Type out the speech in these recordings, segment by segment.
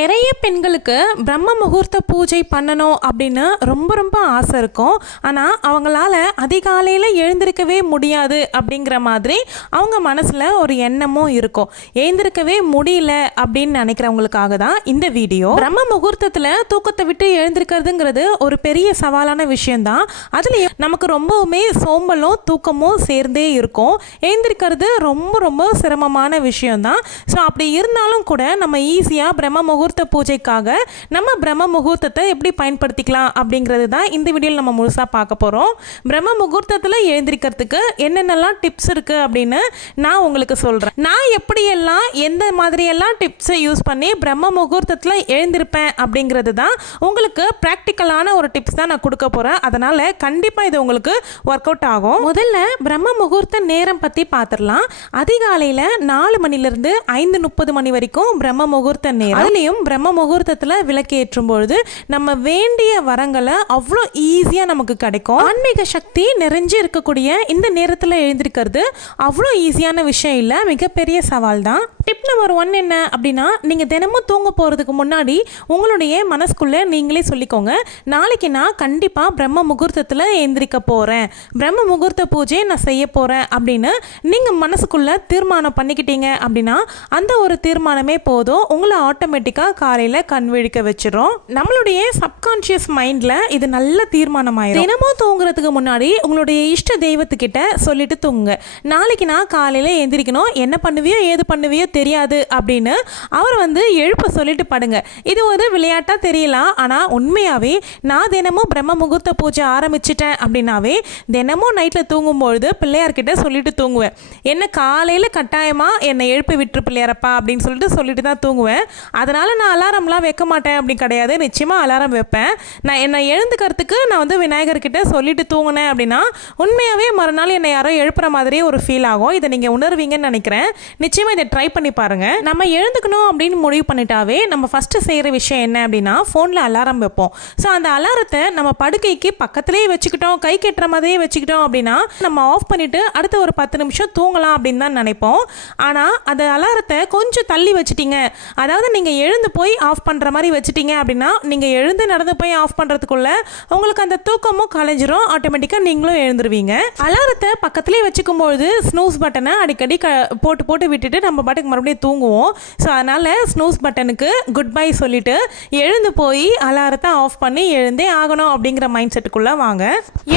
நிறைய பெண்களுக்கு பிரம்ம முகூர்த்த பூஜை பண்ணணும் அப்படின்னு ரொம்ப ரொம்ப ஆசை இருக்கும். ஆனால் அவங்களால அதிகாலையில் எழுந்திருக்கவே முடியாது அப்படிங்கிற மாதிரி அவங்க மனசில் ஒரு எண்ணமும் இருக்கும். எழுந்திருக்கவே முடியல அப்படின்னு நினைக்கிறவங்களுக்காக தான் இந்த வீடியோ. பிரம்ம முகூர்த்தத்தில் தூக்கத்தை விட்டு எழுந்திருக்கிறதுங்கிறது ஒரு பெரிய சவாலான விஷயம்தான். அதுலேயும் நமக்கு ரொம்பவுமே சோம்பலும் தூக்கமும் சேர்ந்தே இருக்கும். எழுந்திருக்கிறது ரொம்ப ரொம்ப சிரமமான விஷயம்தான். ஸோ அப்படி இருந்தாலும் கூட நம்ம ஈஸியாக பிரம்ம முகூர்த்த பூஜைக்காக நம்ம பிரம்ம முகூர்த்தத்தை எப்படி பயன்படுத்திக்கலாம் அப்படிங்கிறது தான் இந்த வீடியோவில் நம்ம முழுசாக பார்க்க போகிறோம். பிரம்ம முகூர்த்தத்தில் எழுந்திருக்கிறதுக்கு என்னென்னலாம் டிப்ஸ் இருக்குது அப்படின்னு நான் உங்களுக்கு சொல்கிறேன். நான் எப்படியெல்லாம் எந்த மாதிரியெல்லாம் டிப்ஸை யூஸ் பண்ணி பிரம்ம முகூர்த்தத்தில் எழுந்திருப்பேன் அப்படிங்கிறது தான் உங்களுக்கு ப்ராக்டிக்கலான ஒரு டிப்ஸ் தான் நான் கொடுக்க போகிறேன். அதனால் கண்டிப்பாக இது உங்களுக்கு ஒர்க் அவுட் ஆகும். முதல்ல பிரம்ம முகூர்த்த நேரம் பற்றி பார்த்துடலாம். அதிகாலையில் 4 மணிலிருந்து 5:30 மணி வரைக்கும் பிரம்ம முகூர்த்த நேரம். அதுலேயும் பிரம்ம முகூர்த்தத்தில் விளக்கு ஏற்றும் பொழுது நம்ம வேண்டிய வரங்களை அவ்வளோ ஈஸியாக நமக்கு கிடைக்கும். ஆன்மீக சக்தி நிறைஞ்சு இருக்கக்கூடிய இந்த நேரத்தில் எழுந்திருக்கிறது அவ்வளோ ஈஸியான விஷயம் இல்லை, மிகப்பெரிய சவால் தான். டிப் நம்பர் 1 என்ன அப்படின்னா, நீங்கள் தினமும் தூங்க போகிறதுக்கு முன்னாடி உங்களுடைய மனசுக்குள்ளே நீங்களே சொல்லிக்கோங்க, நாளைக்கு நான் கண்டிப்பாக பிரம்ம முகூர்த்தத்தில் எழுந்திரிக்க போகிறேன், பிரம்ம முகூர்த்த பூஜையை நான் செய்ய போகிறேன் அப்படின்னு நீங்கள் மனசுக்குள்ளே தீர்மானம் பண்ணிக்கிட்டீங்க அப்படின்னா அந்த ஒரு தீர்மானமே போதும், உங்களை ஆட்டோமேட்டிக்காக காலையில் கண் விழிக்க வச்சிடும். நம்மளுடைய சப்கான்ஷியஸ் மைண்டில் இது நல்ல தீர்மானமாயிடும். தினமும் தூங்குறதுக்கு முன்னாடி உங்களுடைய இஷ்ட தெய்வத்துக்கிட்ட சொல்லிட்டு தூங்குங்க, நாளைக்கு நான் காலையில் எழுந்திரிக்கணும், என்ன பண்ணுவியோ ஏது பண்ணுவியோ தெரியாது அப்படின்னு அவர் எழுப்ப சொல்லிட்டு படுங்க. இது ஒரு விளையாட்டாக தெரியலாம், ஆனால் உண்மையாகவே நான் தினமும் பிரம்ம முகூர்த்த பூஜை ஆரம்பிச்சிட்டேன் அப்படின்னாவே தினமும் நைட்டில் தூங்கும்பொழுது பிள்ளையார்கிட்ட சொல்லிட்டு தூங்குவேன், என்ன காலையில் கட்டாயமாக என்னை எழுப்பி விட்டுரு பிள்ளையாரப்பா அப்படின்னு சொல்லிட்டு தான் தூங்குவேன். அதனால் நான் அலாரம்லாம் வைக்க மாட்டேன் அப்படி கிடையாது, நிச்சயமாக அலாரம் வைப்பேன். நான் என்னை எழுந்துக்கிறதுக்கு நான் விநாயகர்கிட்ட சொல்லிட்டு தூங்கினேன் அப்படின்னா உண்மையாகவே மறுநாள் என்னை யாரோ எழுப்புற மாதிரியே ஒரு ஃபீல் ஆகும். இதை நீங்கள் உணர்வீங்கன்னு நினைக்கிறேன். நிச்சயமாக இதை ட்ரை பண்ணி பாருங்கள். நம்ம எழுந்துக்கணும் அப்படின்னு முடிவு பண்ணிட்டாவே நம்ம ஃபஸ்ட்டு செய்கிற விஷயம் என்ன அப்படின்னா ஃபோனில் அலாரம் வைப்போம். ஸோ அந்த அலாரத்தை நம்ம படுக்கைக்கு பக்கத்துலேயே வச்சுக்கிட்டோம், கை கட்டுற மாதிரியே வச்சுக்கிட்டோம் அப்படின்னா நம்ம ஆஃப் பண்ணிவிட்டு அடுத்த ஒரு 10 நிமிஷம் தூங்கலாம் அப்படின்னு தான் நினைப்போம். ஆனால் அந்த அலாரத்தை கொஞ்சம் தள்ளி வச்சுட்டீங்க, அதாவது நீங்கள் எழுந்து போய் ஆஃப் பண்ணுற மாதிரி வச்சுட்டீங்க அப்படின்னா நீங்கள் எழுந்து நடந்து போய் ஆஃப் பண்ணுறதுக்குள்ள உங்களுக்கு அந்த தூக்கமும் கலைஞ்சிரும், ஆட்டோமேட்டிக்காக நீங்களும் எழுந்துருவீங்க. அலாரத்தை பக்கத்துலேயே வச்சுக்கும்பொழுது ஸ்னூஸ் பட்டனை அடிக்கடி போட்டு விட்டுட்டு நம்ம பாட்டுக்கு மறுபடியும் தூங்குவோம். ஸோ அதனால் ஸ்னூஸ் பட்டனுக்கு குட் பை சொல்லிவிட்டு எழுந்து போய் அலாரத்தை ஆஃப் பண்ணி எழுந்தே ஆகணும் அப்படிங்கிற மைண்ட் செட்டுக்குள்ளே வாங்க.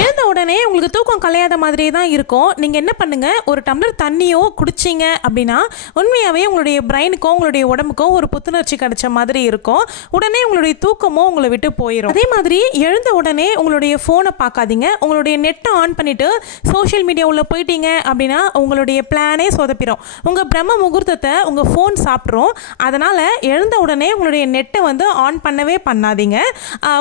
எழுந்த உடனே உங்களுக்கு தூக்கம் கலையாத மாதிரியே தான் இருக்கும். நீங்கள் என்ன பண்ணுங்கள், ஒரு டம்ளர் தண்ணியோ குடிச்சிங்க அப்படின்னா உண்மையாகவே உங்களுடைய பிரெயினுக்கும் உங்களுடைய உடம்புக்கும் ஒரு புத்துணர்ச்சி கிடைச்ச மாதிரி இருக்கும். உடனே உங்களுடைய தூக்கமும் உங்களை விட்டு போயிடும். அதே மாதிரி எழுந்த உடனே உங்களுடைய ஃபோனை பார்க்காதீங்க, உங்களுடைய நெட்டை ஆன் பண்ணிவிட்டு சோஷியல் மீடியா உள்ள போயிட்டீங்க அப்படின்னா உங்களுடைய பிளானே சொதப்பிடும். உங்கள் பிரம்ம முகூர்த்தத்தை உங்கள் ஃபோன் சாப்பிட்றோம். அதனால் எழுந்த உடனே உங்களுடைய நெட்டை ஆன் பண்ணவே பண்ணாதீங்க.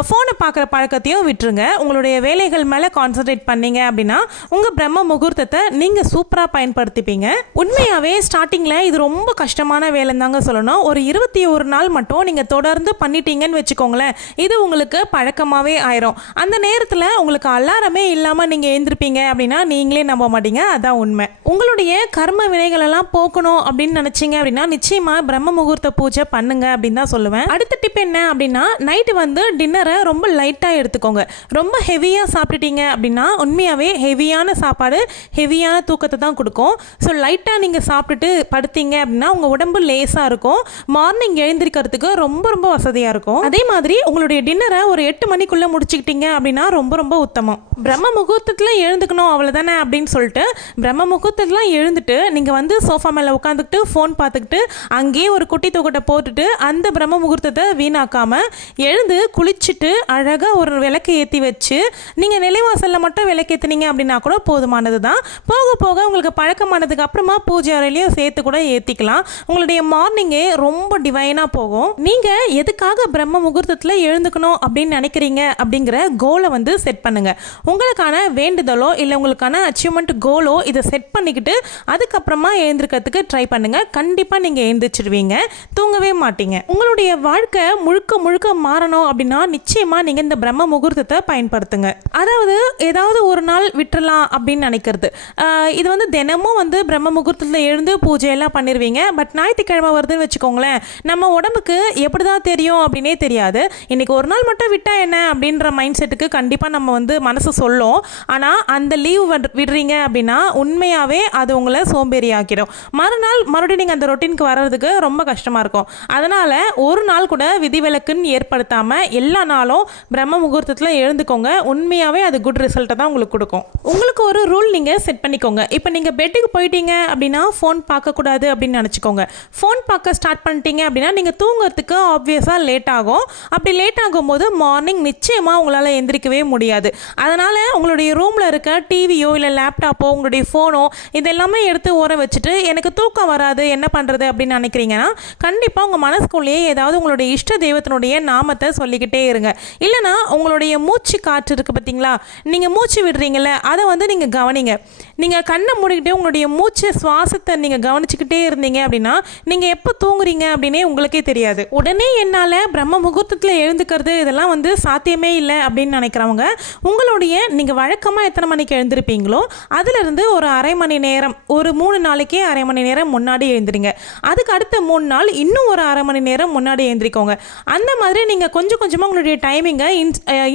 ஃபோனை பார்க்குற பழக்கத்தையும் விட்டுருங்க. உங்களுடைய வேலைகள் மேலே கான்சன்ட்ரேட் பண்ணீங்க அப்படின்னா உங்கள் பிரம்ம முகூர்த்தத்தை நீங்கள் சூப்பராக பயன்படுத்திப்பீங்க. உண்மையாகவே ஸ்டார்டிங்கில் இது ரொம்ப கஷ்டமான வேலைன்னு தாங்க சொல்லணும். ஒரு 21 நாள் மட்டும் நீங்கள் தொடர்ந்து பண்ணிட்டீங்கன்னு வச்சுக்கோங்களேன், இது உங்களுக்கு பழக்கமாகவே ஆயிரும். அந்த நேரத்தில் உங்களுக்கு அலாரமே இல்லாமல் நீங்கள் எழுந்திருப்பீங்க அப்படின்னா நீங்களே நம்ப மாட்டீங்க, அதான் உண்மை. உங்களுடைய கர்ம வினைகளெல்லாம் போக்கணும் அப்படின்னு நினச்சிங்க அப்படின்னா நிச்சயமாக பிரம்ம முகூர்த்த பூஜை பண்ணுங்க அப்படின்னு தான் சொல்லுவேன். அடுத்த டிப் என்ன அப்படின்னா, நைட்டு டின்னரை ரொம்ப லைட்டாக எடுத்துக்கோங்க. ரொம்ப ஹெவியாக சாப்பிட்டுட்டீங்க அப்படின்னா உண்மையாகவே ஹெவியான சாப்பாடு ஹெவியான தூக்கத்தை தான் கொடுக்கும். ஸோ லைட்டாக நீங்கள் சாப்பிட்டுட்டு படுத்தீங்க அப்படின்னா உங்கள் உடம்பு லேசாக இருக்கும், மார்னிங் எழுந்திருக்கிறதுக்கு ரொம்ப ரொம்ப வசதியாக இருக்கும். அதே மாதிரி உங்களுடைய டின்னரை ஒரு 8 மணிக்குள்ளே முடிச்சுக்கிட்டீங்க அப்படின்னா ரொம்ப ரொம்ப உத்தமம். பிரம்ம முகூர்த்தத்தில் எழுந்துக்கணும் அவ்வளோதானே அப்படின்னு சொல்லிட்டு பிரம்ம முகூர்த்தத்தில் எழுந்துட்டு நீங்கள் சோஃபா மேலே உட்காந்துக்கிட்டு ஃபோன் பார்த்துக்கிட்டு அங்கேயே ஒரு குட்டி தூக்கத்தை போட்டுட்டு அந்த பிரம்ம முகூர்த்தத்தை வீணாக்காமல் எழுந்து குளிச்சுட்டு அழகாக ஒரு விளக்கு ஏற்றி வச்சு நீங்கள் நிலைவாசலில் மட்டும் விளக்கேற்றினீங்க அப்படின்னா கூட போதுமானது தான். போக போக உங்களுக்கு பழக்கமானதுக்கு அப்புறமா பூஜை அறையிலையும் சேர்த்து கூட ஏற்றிக்கலாம். உங்களுடைய மார்னிங்கே ரொம்ப டிவைனாக போகும். நீங்கள் எதுக்காக பிரம்ம முகூர்த்தத்தில் எழுந்துக்கணும் அப்படின்னு நினைக்கிறீங்க அப்படிங்கிற கோலை செட் பண்ணுங்கள். உங்களுக்கான வேண்டுதலோ இல்லை உங்களுக்கான அச்சீவ்மெண்ட் கோலோ இதை செட் பண்ணிக்கிட்டு அதுக்கப்புறமா எழுந்திருக்கிறதுக்கு ட்ரை பண்ணுங்கள். கண்டிப்பாக நீங்கள் எழுந்திரிச்சிடுவீங்க, தூங்கவே மாட்டீங்க. உங்களுடைய வாழ்க்கை முழுக்க முழுக்க மாறணும் அப்படின்னா நிச்சயமாக நீங்கள் இந்த பிரம்ம முகூர்த்தத்தை பயன்படுத்துங்க. அதாவது ஏதாவது ஒரு நாள் விட்டுறலாம் அப்படின்னு நினைக்கிறது, இது தினமும் பிரம்ம முகூர்த்தத்தில் எழுந்து பூஜையெல்லாம் பண்ணிடுவீங்க. பட் ஞாயிற்றுக்கிழமை வருதுன்னு வச்சுக்கோங்களேன், நம்ம உடம்புக்கு எப்படி தான் தெரியும் அப்படின்னே தெரியாது. இன்றைக்கி ஒரு நாள் மட்டும் விட்டால் என்ன அப்படின்ற மைண்ட் செட்டுக்கு கண்டிப்பாக நம்ம வந்து மனசு சொல்லும். ஆனால் அந்த லீவ் விடுறீங்க அப்படின்னா உண்மையாகவே அது உங்களை சோம்பேறி ஆக்கிடும். மறுநாள் மறுபடியும் நீங்கள் அந்த ரொட்டீனுக்கு வர்றதுக்கு ரொம்ப கஷ்டமாக இருக்கும். அதனால் ஒரு நாள் கூட விதிவிலக்குன்னு ஏற்படுத்தாமல் எல்லா நாளும் பிரம்ம முகூர்த்தத்தில் எழுந்துக்கோங்க. உண்மையாகவே அது குட் ரிசல்ட்டை தான் உங்களுக்கு கொடுக்கும். உங்களுக்கு ஒரு ரூல் நீங்கள் செட் பண்ணிக்கோங்க. இப்போ நீங்கள் பெட்டுக்கு போயிட்டீங்க அப்படின்னா ஃபோன் பார்க்கக்கூடாது அப்படின்னு நினச்சிக்கோங்க. ஃபோன் பார்க்க ஸ்டார்ட் பண்ணிட்டீங்க அப்படின்னா நீங்கள் தூங்குறதுக்கு ஆப்வியஸாக லேட் ஆகும். அப்படி லேட் ஆகும்போது மார்னிங் நிச்சயமாக உங்களால் எந்திரிக்கவே முடியாது. அதனால் உங்களுடைய ரூமில் இருக்க டிவியோ இல்லை லேப்டாப்போ உங்களுடைய ஃபோனோ இதெல்லாமே எடுத்து ஓர வச்சுட்டு எனக்கு தூக்கம் வராது என்ன பண்ணுறது அப்படின்னு நினைக்கிறீங்கன்னா கண்டிப்பாக உங்கள் மனசுக்குள்ளேயே ஏதாவது உங்களுடைய இஷ்ட தெய்வத்தினுடைய நாமத்தை சொல்லிக்கிட்டே இருங்க. இல்லைனா உங்களுடைய மூச்சு காற்று இருக்குது பார்த்தீங்களா, நீங்கள் மூச்சு விடுறீங்கள அதை வந்து நீங்கள் கவனிங்க. நீங்கள் கண்ணை மூடிக்கிட்டே உங்களுடைய மூச்சு சுவாசத்தை நீங்கள் கவனிச்சுக்கிட்டே இருந்தீங்க அப்படின்னா நீங்கள் எப்போ தூங்குறீங்க அப்படின்னே உங்களுக்கே தெரியாது. உடனே என்னால் பிரம்ம முகூர்த்தத்தில் எழுந்துக்கிறது இதெல்லாம் வந்து சாத்தியமே இல்லை அப்படின்னு நினைக்கிறவங்க உங்களுடைய நீங்கள் வழக்கமாக எத்தனை மணிக்கு எழுந்திருப்பீங்களோ அதிலிருந்து ஒரு அரை மணி நேரம், ஒரு 3 நாளைக்கே அரை மணி நேரம் முன்னாடி எழுந்திரிங்க. அதுக்கு அடுத்த 3 நாள் இன்னும் ஒரு அரை மணி நேரம் முன்னாடி எழுந்திரிக்கோங்க. அந்த மாதிரி நீங்கள் கொஞ்சம் கொஞ்சமாக உங்களுடைய டைமிங்கை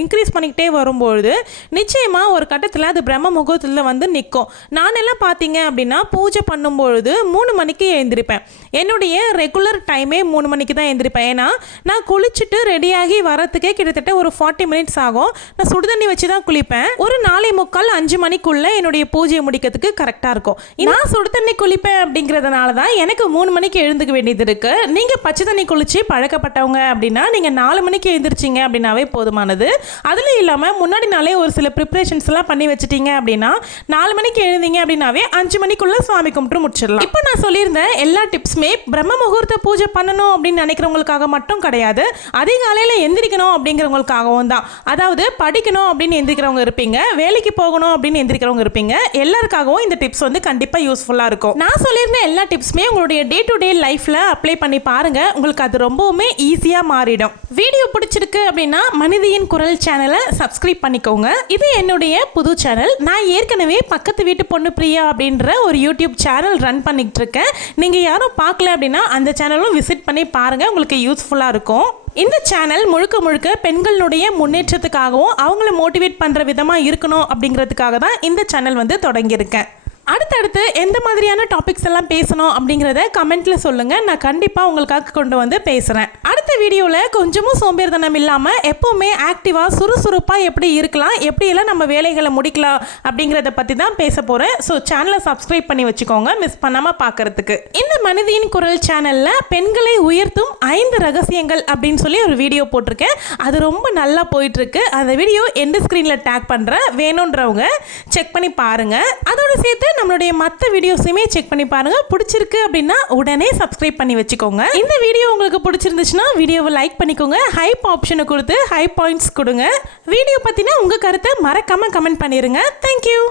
இன்க்ரீஸ் பண்ணிக்கிட்டே வரும்பொழுது நிச்சயமாக ஒரு கட்டத்தில் அது பிரம்ம முகூர்த்தத்தில் வந்து நிற்கும். நானெல்லாம் பார்த்தீங்க அப்படின்னா பூஜை பண்ணும்பொழுது 3 மணிக்கு எழுந்திருப்பேன். என்னுடைய ரெகுலர் டைமே 3 மணிக்கு தான் எழுந்திருப்பேன். ஏன்னா நான் குளிச்சுட்டு ரெடியாகி வரத்துக்கே கிட்டத்தட்ட ஒரு 40 மினிட்ஸ் ஆகும். நான் சுடுதண்ணி வச்சு தான் குளிப்பேன். ஒரு 4:45 மணிக்குள்ளே என்னுடைய பூஜையை முடிக்கிறதுக்கு கரெக்டாக இருக்கும். நான் சுடு தண்ணி குளிப்பேன் அப்படிங்கிறதுனால தான் எனக்கு 3 மணிக்கு எழுந்துக்க வேண்டியது இருக்குது. நீங்கள் பச்சை தண்ணி குளித்து பழக்கப்பட்டவங்க அப்படின்னா நீங்கள் 4 மணிக்கு எழுந்திரிச்சிங்க அப்படின்னாவே போதுமானது. அதில் இல்லாமல் முன்னாடி நாளே ஒரு சில ப்ரிப்ரேஷன்ஸ்லாம் பண்ணி வச்சுட்டீங்க அப்படின்னா 4 மணிக்கு எழுந்தீங்க அப்படின்னாவே 5 மணிக்குள்ளே சுவாமி கும்பிட்டு முடிச்சிடலாம். இப்போ நான் சொல்லியிருந்தேன் எல்லா டிப்ஸுமே பிரம்ம முகூர்த்த பூஜை பண்ணணும் அப்படின்னு நினைக்கிறவங்களுக்காக மட்டும் கிடையாது, அதிகாலையில் எந்திரிக்கணும் அப்படிங்கிறவங்களுக்காகவும் தான். அதாவது படிக்கணும் அப்படின்னு எந்திரிக்கிறவங்க இருப்பீங்க, வேலைக்கு போகணும் அப்படின்னு எந்திரிக்கிறவங்க இருப்பீங்க. எல்லாருக்காகவும் இந்த டிப்ஸ் வந்து கண்டிப்பாக யூஸ்ஃபுல்லாக இருக்கும். நான் சொல்லியிருந்த எல்லா டிப்ஸுமே உங்களுடைய டே டு டே லைஃப்பில் அப்ளை பண்ணி பாருங்கள். உங்களுக்கு அது ரொம்பவுமே ஈஸியாக மாறிடும். வீடியோ பிடிச்சிருக்கு அப்படின்னா மனிதியின் குரல் சேனலை சப்ஸ்கிரைப் பண்ணிக்கோங்க. இது என்னுடைய புது சேனல். நான் ஏற்கனவே பக்கத்து வீட்டு பொண்ணு பிரியா அப்படின்ற ஒரு யூடியூப் சேனல் ரன் பண்ணிக்கிட்டு இருக்கேன். நீங்கள் யாரும் பார்க்கல அப்படின்னா அந்த சேனலும் விசிட் பண்ணி பாருங்கள், உங்களுக்கு யூஸ்ஃபுல்லாக இருக்கும். இந்த சேனல் முழுக்க முழுக்க பெண்களுடைய முன்னேற்றத்துக்காகவும் அவங்கள மோட்டிவேட் பண்ணுற விதமாக இருக்கணும் அப்படிங்கிறதுக்காக தான் இந்த சேனல் வந்து தொடங்கியிருக்கேன். அடுத்தடுத்து எந்த மாதிரியான டாபிக்ஸ் எல்லாம் பேசணும் அப்படிங்கிறத கமெண்ட்டில் சொல்லுங்கள். நான் கண்டிப்பாக உங்களுக்காக கொண்டு வந்து பேசுகிறேன். அடுத்த வீடியோவில் கொஞ்சமும் சோம்பேறித்தனம் இல்லாமல் எப்போவுமே ஆக்டிவாக சுறுசுறுப்பாக எப்படி இருக்கலாம், எப்படியெல்லாம் நம்ம வேலைகளை முடிக்கலாம் அப்படிங்கிறத பற்றி தான் பேச போகிறேன். ஸோ சேனலை சப்ஸ்கிரைப் பண்ணி வச்சுக்கோங்க, மிஸ் பண்ணாமல் பார்க்குறதுக்கு. இந்த மனிதியின் குரல் சேனலில் பெண்களை உயர்த்தும் 5 ரகசியங்கள் அப்படின்னு சொல்லி ஒரு வீடியோ போட்டிருக்கேன். அது ரொம்ப நல்லா போயிட்டுருக்கு. அந்த வீடியோ எண்ட் ஸ்க்ரீனில் டேக் பண்ணுறேன், வேணுன்றவங்க செக் பண்ணி பாருங்கள். அதோடு சேர்த்து நம்மளுடைய மற்ற வீடியோஸுமே செக் பண்ணி பாருங்க. பிடிச்சிருக்கு அப்படின்னா உடனே சப்ஸ்கிரைப் பண்ணி வச்சுக்கோங்க. இந்த வீடியோ உங்களுக்கு பிடிச்சிருந்துச்சுன்னா வீடியோவை லைக் பண்ணிக்கோங்க, ஹைப் ஆப்ஷனை கொடுத்து ஹை பாயிண்ட்ஸ் கொடுங்க. வீடியோ பற்றினா உங்கள் கருத்தை மறக்காமல் கமெண்ட் பண்ணிடுங்க. தேங்க்யூ.